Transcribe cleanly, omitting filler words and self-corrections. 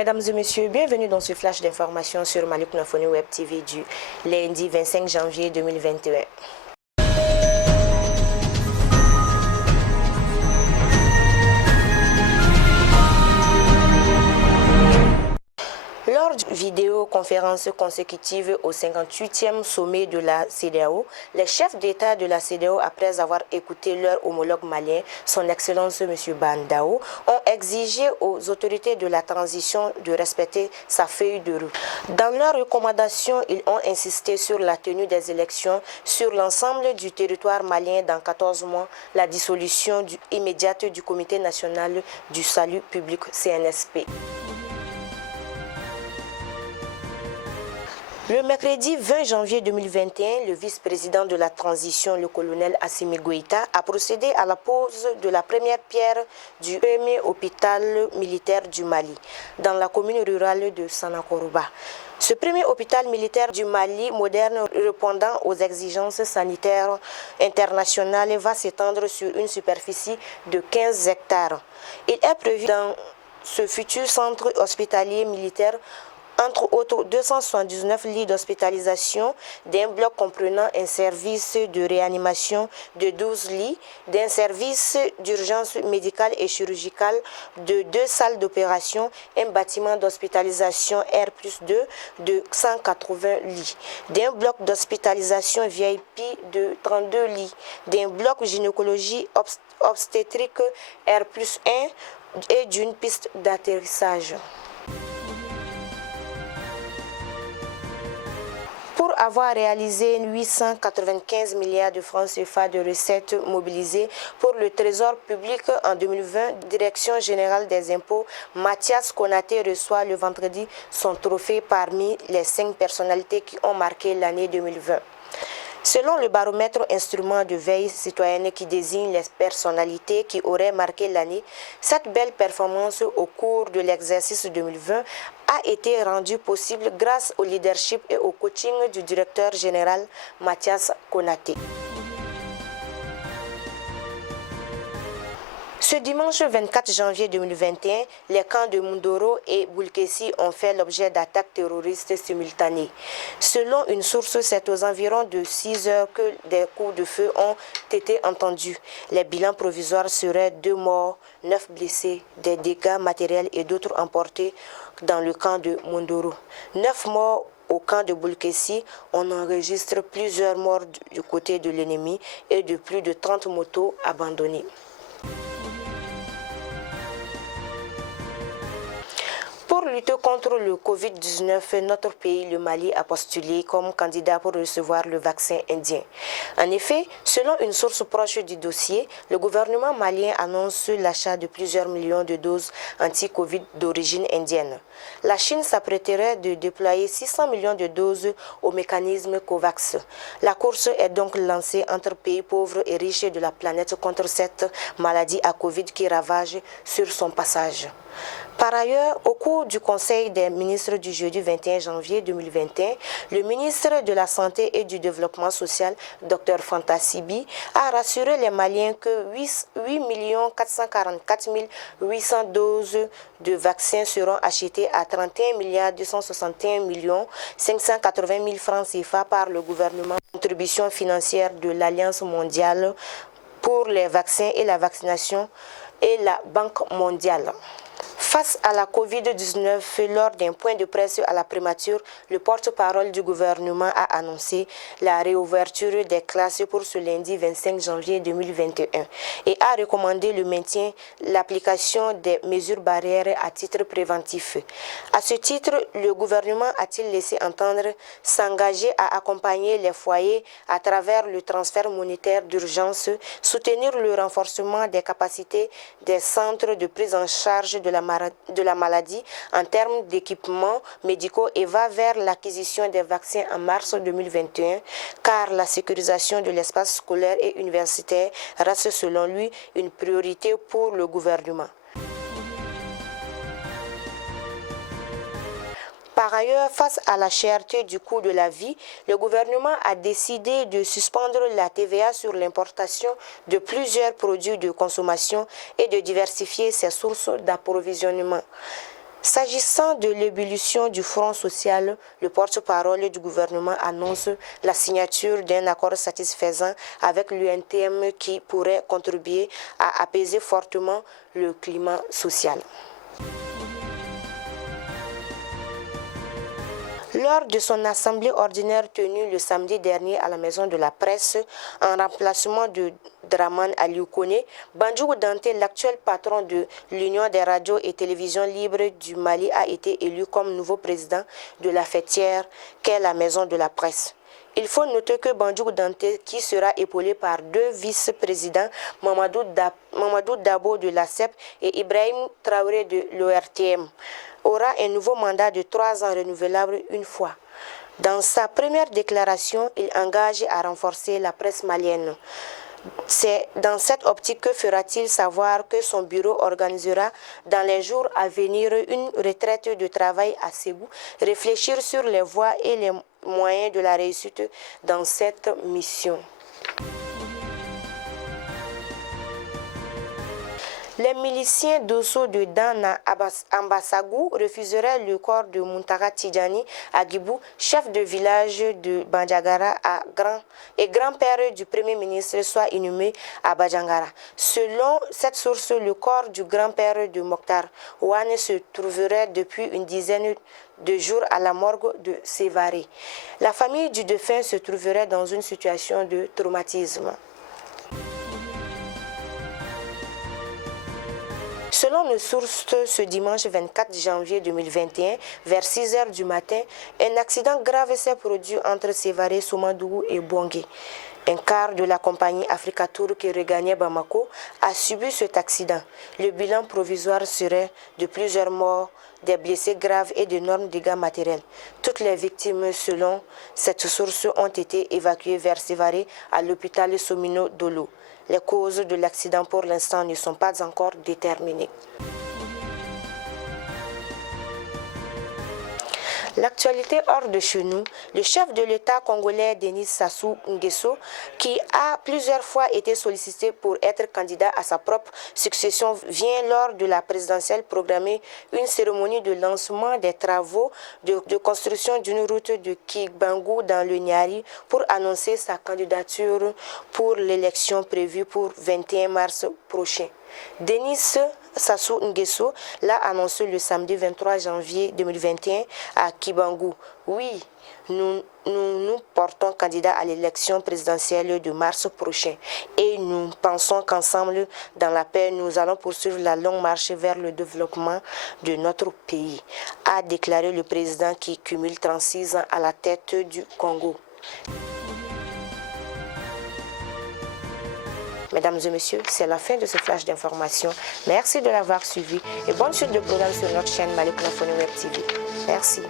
Mesdames et messieurs, bienvenue dans ce flash d'information sur Malicounafoni Web TV du lundi 25 janvier 2021. Lors d'une vidéoconférence consécutive au 58e sommet de la CEDEAO, les chefs d'État de la CEDEAO, après avoir écouté leur homologue malien, son Excellence M. Bandao, ont exigé aux autorités de la transition de respecter sa feuille de route. Dans leurs recommandations, ils ont insisté sur la tenue des élections sur l'ensemble du territoire malien dans 14 mois, la dissolution immédiate du Comité national du salut public CNSP. Le mercredi 20 janvier 2021, le vice-président de la transition, le colonel Assimi Goïta, a procédé à la pose de la première pierre du premier hôpital militaire du Mali, dans la commune rurale de Sanakourouba. Ce premier hôpital militaire du Mali, moderne, répondant aux exigences sanitaires internationales, va s'étendre sur une superficie de 15 hectares. Il est prévu dans ce futur centre hospitalier militaire entre autres 279 lits d'hospitalisation, d'un bloc comprenant un service de réanimation de 12 lits, d'un service d'urgence médicale et chirurgicale, de 2 salles d'opération, un bâtiment d'hospitalisation R+2 de 180 lits, d'un bloc d'hospitalisation VIP de 32 lits, d'un bloc gynécologie obstétrique R+1 et d'une piste d'atterrissage. Pour avoir réalisé 895 milliards de francs CFA de recettes mobilisées pour le Trésor public en 2020, Direction générale des impôts, Mathias Konaté reçoit le vendredi son trophée parmi les 5 personnalités qui ont marqué l'année 2020. Selon le baromètre instrument de veille citoyenne qui désigne les personnalités qui auraient marqué l'année, cette belle performance au cours de l'exercice 2020 a été rendue possible grâce au leadership et au coaching du directeur général Mathias Konaté. Ce dimanche 24 janvier 2021, les camps de Mundoro et Boulkessi ont fait l'objet d'attaques terroristes simultanées. Selon une source, c'est aux environs de 6 heures que des coups de feu ont été entendus. Les bilans provisoires seraient 2 morts, 9 blessés, des dégâts matériels et d'autres emportés dans le camp de Mundoro. 9 morts au camp de Boulkessi, on enregistre plusieurs morts du côté de l'ennemi et de plus de 30 motos abandonnées. Pour lutter contre le Covid-19, notre pays, le Mali, a postulé comme candidat pour recevoir le vaccin indien. En effet, selon une source proche du dossier, le gouvernement malien annonce l'achat de plusieurs millions de doses anti-Covid d'origine indienne. La Chine s'apprêterait de déployer 600 millions de doses au mécanisme COVAX. La course est donc lancée entre pays pauvres et riches de la planète contre cette maladie à Covid qui ravage sur son passage. Par ailleurs, au cours du Conseil des ministres du jeudi 21 janvier 2021, le ministre de la Santé et du Développement social, Dr Fanta Sibi, a rassuré les Maliens que 8 444 800 doses de vaccins seront achetées à 31 261 580 000 francs CFA par le gouvernement. Contribution financière de l'Alliance mondiale pour les vaccins et la vaccination et la Banque mondiale. Face à la Covid-19, lors d'un point de presse à la primature, le porte-parole du gouvernement a annoncé la réouverture des classes pour ce lundi 25 janvier 2021 et a recommandé le maintien, l'application des mesures barrières à titre préventif. À ce titre, le gouvernement a-t-il laissé entendre s'engager à accompagner les foyers à travers le transfert monétaire d'urgence, soutenir le renforcement des capacités des centres de prise en charge de la maladie en termes d'équipements médicaux et va vers l'acquisition des vaccins en mars 2021, car la sécurisation de l'espace scolaire et universitaire reste selon lui une priorité pour le gouvernement. Par ailleurs, face à la cherté du coût de la vie, le gouvernement a décidé de suspendre la TVA sur l'importation de plusieurs produits de consommation et de diversifier ses sources d'approvisionnement. S'agissant de l'ébullition du Front social, le porte-parole du gouvernement annonce la signature d'un accord satisfaisant avec l'UNTM qui pourrait contribuer à apaiser fortement le climat social. Lors de son assemblée ordinaire tenue le samedi dernier à la Maison de la Presse, en remplacement de Draman Aliou Koné, Bandjougou Danté, l'actuel patron de l'Union des radios et télévisions libres du Mali, a été élu comme nouveau président de la fêtière qu'est la Maison de la Presse. Il faut noter que Bandjougou Danté, qui sera épaulé par deux vice-présidents, Mamadou Dabo de l'ACEP et Ibrahim Traoré de l'ORTM, aura un nouveau mandat de 3 ans renouvelable une fois. Dans sa première déclaration, il engage à renforcer la presse malienne. C'est dans cette optique que fera-t-il savoir que son bureau organisera dans les jours à venir une retraite de travail à Ségou, réfléchir sur les voies et les moyens de la réussite dans cette mission. Les miliciens d'Osso de Dan à Ambassagou refuseraient le corps de Muntara Tidjani Agibou, chef de village de Bandiagara et grand-père du Premier ministre, soit inhumé à Bandiagara. Selon cette source, le corps du grand-père de Mokhtar Ouane se trouverait depuis une dizaine de jours à la morgue de Sévaré. La famille du défunt se trouverait dans une situation de traumatisme. Selon nos sources, ce dimanche 24 janvier 2021, vers 6 h du matin, un accident grave s'est produit entre Sévaré, Soumadougou et Bouangé. Un car de la compagnie Africa Tour qui regagnait Bamako a subi cet accident. Le bilan provisoire serait de plusieurs morts, des blessés graves et d'énormes dégâts matériels. Toutes les victimes, selon cette source, ont été évacuées vers Sévaré à l'hôpital Somino Dolo. Les causes de l'accident pour l'instant ne sont pas encore déterminées. L'actualité hors de chez nous, le chef de l'État congolais Denis Sassou Nguesso, qui a plusieurs fois été sollicité pour être candidat à sa propre succession, vient lors de la présidentielle programmer une cérémonie de lancement des travaux de construction d'une route de Kibangou dans le Niari pour annoncer sa candidature pour l'élection prévue pour 21 mars prochain. Denis Sassou Nguesso l'a annoncé le samedi 23 janvier 2021 à Kibangou. Oui, nous portons candidat à l'élection présidentielle de mars prochain et nous pensons qu'ensemble, dans la paix, nous allons poursuivre la longue marche vers le développement de notre pays, a déclaré le président qui cumule 36 ans à la tête du Congo. Mesdames et messieurs, c'est la fin de ce flash d'information. Merci de l'avoir suivi et bonne suite de programmes sur notre chaîne Mali Phono Web TV. Merci.